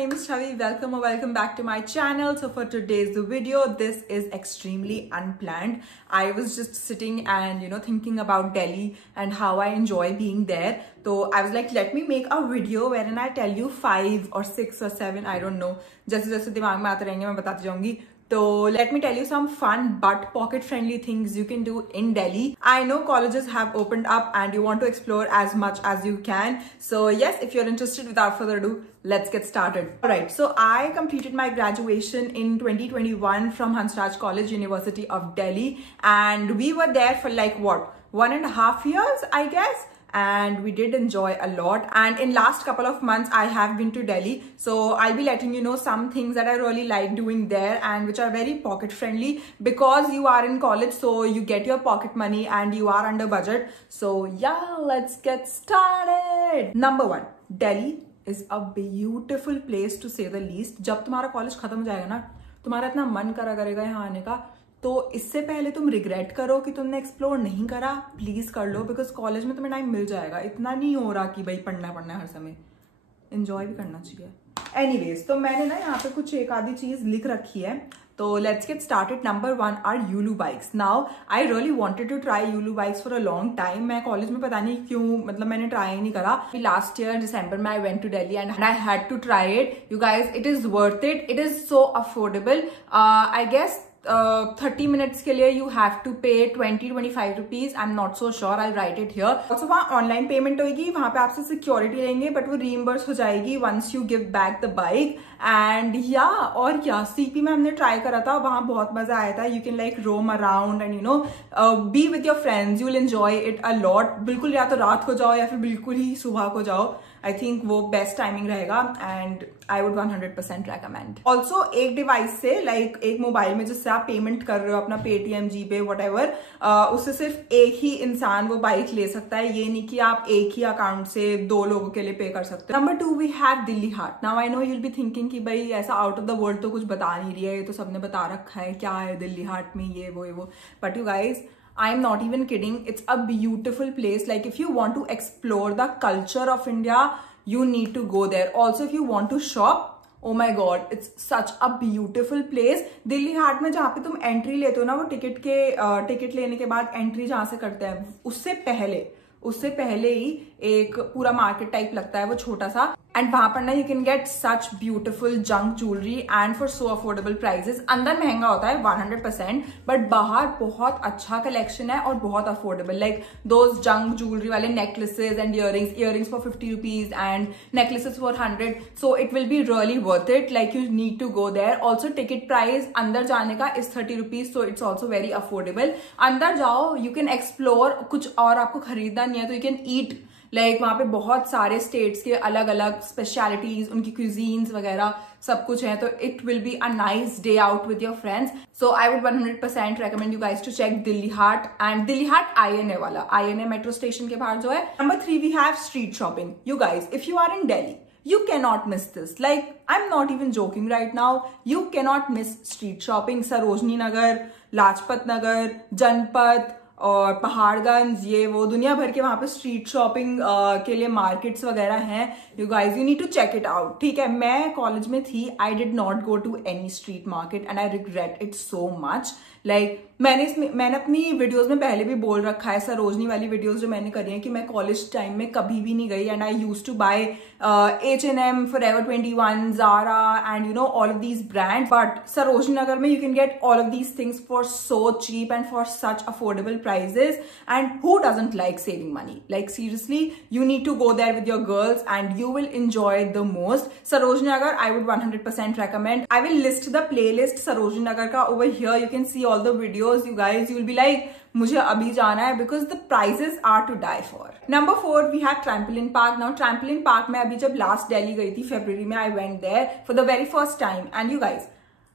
name is Chavi. Welcome or welcome back to my channel. So for today's video, this is extremely unplanned. I was just sitting and thinking about Delhi and how I enjoy being there. So I was like, let me make a video wherein I tell you 5 or 6 or 7, I don't know. जैसे जैसे दिमाग में आते रहेंगे मैं बताती जाऊंगी. So let me tell you some fun but pocket-friendly things you can do in Delhi. I know colleges have opened up and you want to explore as much as you can. So yes, if you're interested, without further ado, let's get started. Alright, so I completed my graduation in 2021 from Hansraj College, University of Delhi. And we were there for like what? 1.5 years, I guess. And we did enjoy a lot, and in last couple of months I have been to Delhi, so I'll be letting you know some things that I really like doing there and which are very pocket friendly, because you are in college, so you get your pocket money and you are under budget. So yeah, let's get started. Number 1, Delhi is a beautiful place to say the least. जब तुम्हारा college खत्म हो जाएगा ना, तुम्हारा इतना मन करेगा यहाँ आने का, तो इससे पहले तुम रिग्रेट करो कि तुमने एक्सप्लोर नहीं करा, प्लीज कर लो, बिकॉज कॉलेज में तुम्हें टाइम मिल जाएगा. इतना नहीं हो रहा कि भाई पढ़ना है हर समय, एंजॉय भी करना चाहिए. एनीवेज, तो मैंने ना यहाँ पे कुछ एक आधी चीज लिख रखी है, तो let's get started. Number 1 are Yulu bikes. Now I really wanted to try Yulu bikes for a long time. मैं कॉलेज में पता नहीं क्यों, मतलब मैंने ट्राई नहीं करा. लास्ट ईयर दिसंबर में I went to Delhi and I had to try it. You guys, it is worth it. It is so affordable. I guess 30 minutes के लिए you have to pay 20-25 rupees. I'm not so sure. I'll write it here. Also वहाँ online payment होगी, वहाँ पे आपसे security लेंगे, but वो reimburse हो जाएगी once you give back the bike. And yeah, और क्या, सीपी में हमने ट्राई करा था, वहाँ बहुत मजा आया था. You can like roam around and be with your friends. You'll enjoy it a lot. बिल्कुल या तो रात को जाओ या फिर बिल्कुल ही सुबह को जाओ. आई थिंक वो बेस्ट टाइमिंग रहेगा and I would 100% recommend. Also एक डिवाइस से, लाइक एक मोबाइल में जिससे आप पेमेंट कर रहे हो अपना पेटीएम, जीपे, व्हाटएवर, उससे सिर्फ एक ही इंसान वो बाइक ले सकता है. ये नहीं कि आप एक ही अकाउंट से 2 लोगों के लिए पे कर सकते हो. Number 2 we have Delhi Haat. Now I know you will be thinking कि भाई ऐसा आउट ऑफ द वर्ल्ड तो कुछ बता नहीं रही है, ये तो सबने बता रखा है, क्या है दिल्ली हाट में, ये वो. But you guys, I'm not even kidding. It's a beautiful place. Like if you want to explore the culture of India, you need to go there. Also, if you want to shop, oh my god, it's such a beautiful place. Delhi Haat में जहाँ पे तुम entry लेते हो ना, वो ticket लेने के बाद एंट्री जहाँ से करते हैं, उससे पहले ही एक पूरा मार्केट टाइप लगता है, वो छोटा सा. एंड वहां पर ना you can get such beautiful junk jewellery and for so affordable prices. अंदर महंगा होता है 100%, बट बाहर बहुत अच्छा कलेक्शन है और बहुत affordable. Like those junk jewellery वाले necklaces and earrings for 50 rupees and necklaces for 100. So it will be really worth it. Like you need to go there. Also ticket price अंदर जाने का is 30 rupees, so it's also very affordable. अंदर जाओ, you can explore. कुछ और आपको खरीदना नहीं है तो यू कैन ईट. लाइक वहां पे बहुत सारे स्टेट्स के अलग अलग स्पेशलिटीज, उनकी क्यूजीन्स वगैरह सब कुछ है, तो it will be a nice day out with your friends. So I would 100% recommend you guys to check Delhi Haat. And Delhi Haat INA वाला, INA मेट्रो स्टेशन के बाहर जो है. Number 3 we have street shopping. You guys, if you are in Delhi, you cannot miss this. Like, I'm not even joking right now. You cannot miss street shopping. Sarojini Nagar, Lajpat Nagar, Janpat और पहाड़गंज, ये वो दुनिया भर के वहां पे street shopping के लिए मार्केट्स वगैरह हैं. You guys, you need to check it out. ठीक है, मैं कॉलेज में थी, I did not go to any street market and I regret it so much. Like मैंने अपनी वीडियोस में पहले भी बोल रखा है, सरोजनी वाली वीडियोस जो मैंने करी है, कि मैं कॉलेज टाइम में कभी भी नहीं गई. And I used to buy H&M, Forever 21, Zara and all of these brands. But Sarojini Nagar में you can get all of these things for so cheap and for such affordable prices. And who doesn't like saving money? Like seriously, you need to go there with your girls and you will enjoy it the most. Sarojini Nagar, I would 100% recommend. I will list the playlist Sarojini Nagar का over here. You can see all the videos. You guys, you will be like, मुझे अभी जाना है, because the prices are to die for. Number 4 we have Trampoline Park. Now Trampoline Park में अभी जब last Delhi गई थी फरवरी में, I went there for the very first time. And you guys,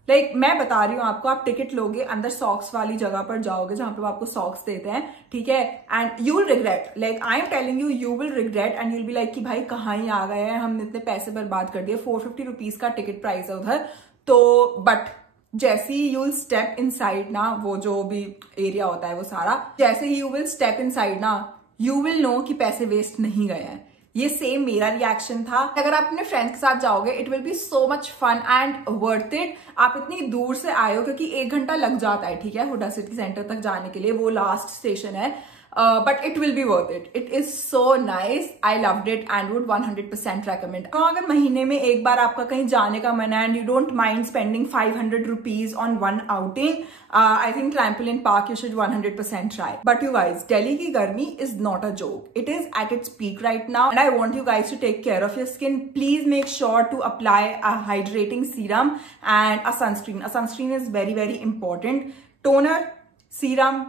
like मैं बता रही हूँ आपको, आप टिकट लोगे, अंदर सॉक्स वाली जगह पर जाओगे जहां पे वो आपको सॉक्स देते हैं, ठीक है, and you will regret. Like I am telling you will regret and you will be like कि भाई कहाँ ही आ गए हैं, हमने इतने पैसे बर्बाद कर दिए. 450 रुपीज का टिकट प्राइस है उधर. तो बट जैसे ही यू विल स्टेप इनसाइड ना, वो जो भी एरिया होता है वो सारा, जैसे ही यू विल स्टेप इनसाइड ना, यू विल नो कि पैसे वेस्ट नहीं गए हैं. ये सेम मेरा रिएक्शन था। अगर आप अपने फ्रेंड्स के साथ जाओगे it will be so much fun and worth it. आप इतनी दूर से आए हो, क्योंकि 1 घंटा लग जाता है, ठीक है, हुडा सिटी सेंटर तक जाने के लिए, वो लास्ट स्टेशन है, but it will B worth it. It is so nice, I loved it and would 100% recommend. अगर महीने में एक बार आपका कहीं जाने का मन है and you don't mind spending 500 rupees on one outing, I think Trampoline Park you should 100% try. But you guys, Delhi ki garmi is not a joke. It is at its peak right now, and I want you guys to take care of your skin. Please make sure to apply a hydrating serum and a sunscreen. A sunscreen is very, very important. Toner, serum,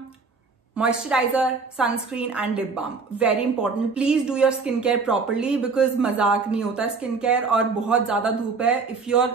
moisturizer, sunscreen and lip balm, very important. Please do your skincare properly because मजाक नहीं होता skincare, और बहुत ज्यादा धूप है. If you're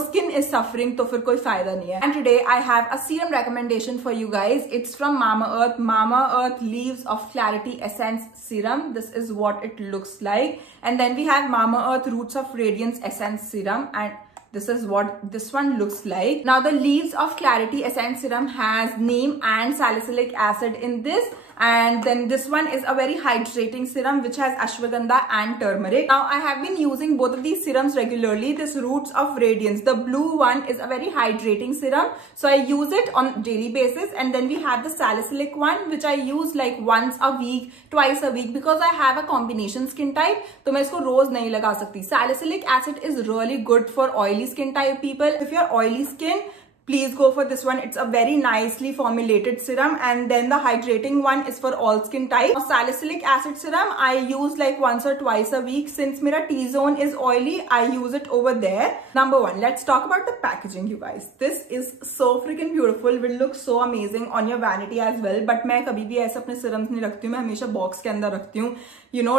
skin is suffering, तो फिर कोई फायदा नहीं है. And today I have a serum recommendation for you guys. It's from Mamaearth. Mamaearth Leaves of Clarity Essence Serum. This is what it looks like. And then we have Mamaearth Roots of Radiance Essence Serum, and this is what this one looks like. Now the Leaves of Clarity Essence Serum has neem and salicylic acid in this. And then this one is a very hydrating serum which has ashwagandha and turmeric. Now I have been using both of these serums regularly. This Roots of Radiance, the blue one, is a very hydrating serum, so I use it on daily basis. And then we have the salicylic one which I use like once a week, twice a week, because I have a combination skin type, तो मैं इसको रोज नहीं लगा सकती. Salicylic acid is really good for oily skin type people. If you are oily skin, please go for this one. It's a very nicely formulated serum. And then the hydrating one is for all skin type. Salicylic acid serum I use like once or twice a week. Since mera T-zone is oily, I use it over there. Number one, let's talk about the packaging, you guys. This is so freaking beautiful. Will look so amazing on your vanity as well. But मैं कभी भी ऐसे अपने serums नहीं रखती हूँ, मैं हमेशा box के अंदर रखती हूँ.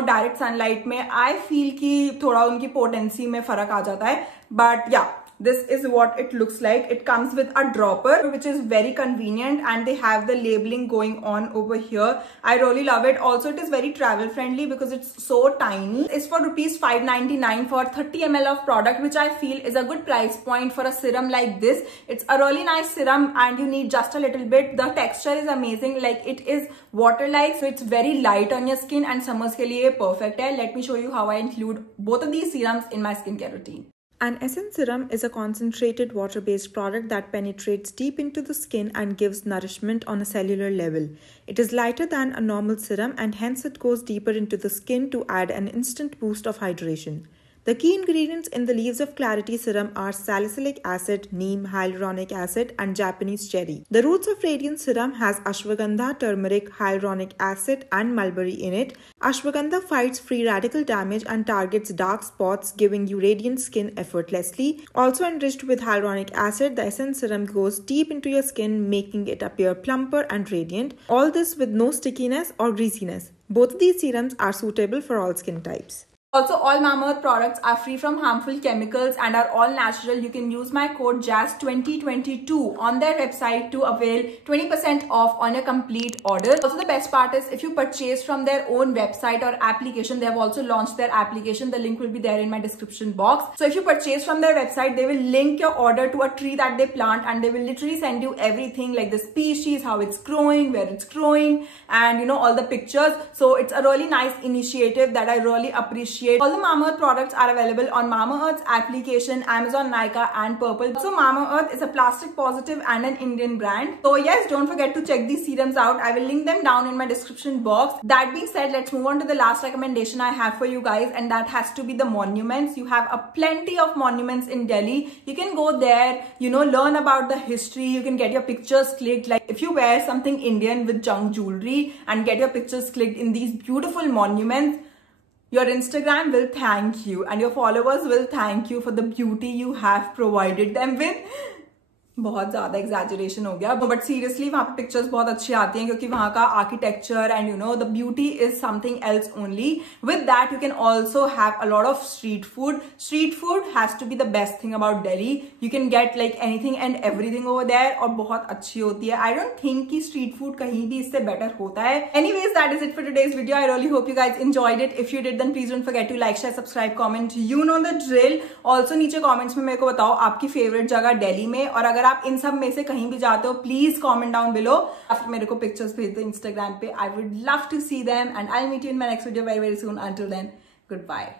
Direct sunlight में I feel कि थोड़ा उनकी potency में फर्क आ जाता है. But yeah, this is what it looks like. It comes with a dropper which is very convenient, and they have the labeling going on over here. I really love it. Also it is very travel friendly because it's so tiny. It's for rupees 599 for 30 ml of product, which I feel is a good price point for a serum like this. It's a really nice serum and you need just a little bit. The texture is amazing, like it is water like, so it's very light on your skin and summers ke liye perfect hai. Let me show you how I include both of these serums in my skincare routine. An essence serum is a concentrated water-based product that penetrates deep into the skin and gives nourishment on a cellular level. It is lighter than a normal serum and hence it goes deeper into the skin to add an instant boost of hydration. The key ingredients in the Leaves of Clarity serum are salicylic acid, neem, hyaluronic acid, and Japanese cherry. The Roots of Radiance serum has ashwagandha, turmeric, hyaluronic acid, and mulberry in it. Ashwagandha fights free radical damage and targets dark spots, giving you radiant skin effortlessly. Also enriched with hyaluronic acid, the essence serum goes deep into your skin, making it appear plumper and radiant. All this with no stickiness or greasiness. Both of these serums are suitable for all skin types. Also, all Mamaearth products are free from harmful chemicals and are all natural. You can use my code JAZZ2022 on their website to avail 20% off on your complete order. Also, the best part is if you purchase from their own website or application, they have also launched their application. The link will be there in my description box. So if you purchase from their website, they will link your order to a tree that they plant, and they will literally send you everything like the species, how it's growing, where it's growing, and all the pictures. So it's a really nice initiative that I really appreciate. All the Mamaearth products are available on Mamaearth's application, Amazon, Nykaa, and Purple. So Mamaearth is a plastic positive and an Indian brand. So yes, don't forget to check these serums out. I will link them down in my description box. That being said, let's move on to the last recommendation I have for you guys, and that has to be the monuments. You have a plenty of monuments in Delhi. You can go there, learn about the history. You can get your pictures clicked. Like if you wear something Indian with junk jewelry and get your pictures clicked in these beautiful monuments, your Instagram will thank you and your followers will thank you for the beauty you have provided them with. बहुत ज़्यादा exaggeration हो गया, but seriously वहाँ पे pictures बहुत अच्छी आती हैं क्योंकि वहाँ का architecture and the beauty is something else only. With that, you can also have a lot of street food. Street food has to be the best thing about Delhi. You can get like anything and everything over there, और बहुत अच्छी होती है. I don't think कि street food कहीं भी इससे better होता है. Anyways, that is it for today's video. I really hope you guys enjoyed it. If you did, then please don't forget to like, share, subscribe, comment. You know the drill. Also नीचे comments में मेरे को बताओ आपकी favorite जगह दिल्ली में, और अगर आप इन सब में से कहीं भी जाते हो प्लीज कमेंट डाउन बिलो. फिर मेरे को पिक्चर्स भेज दो इंस्टाग्राम पे. I would love to see them and I will meet you in my next video very very soon. Until then Goodbye.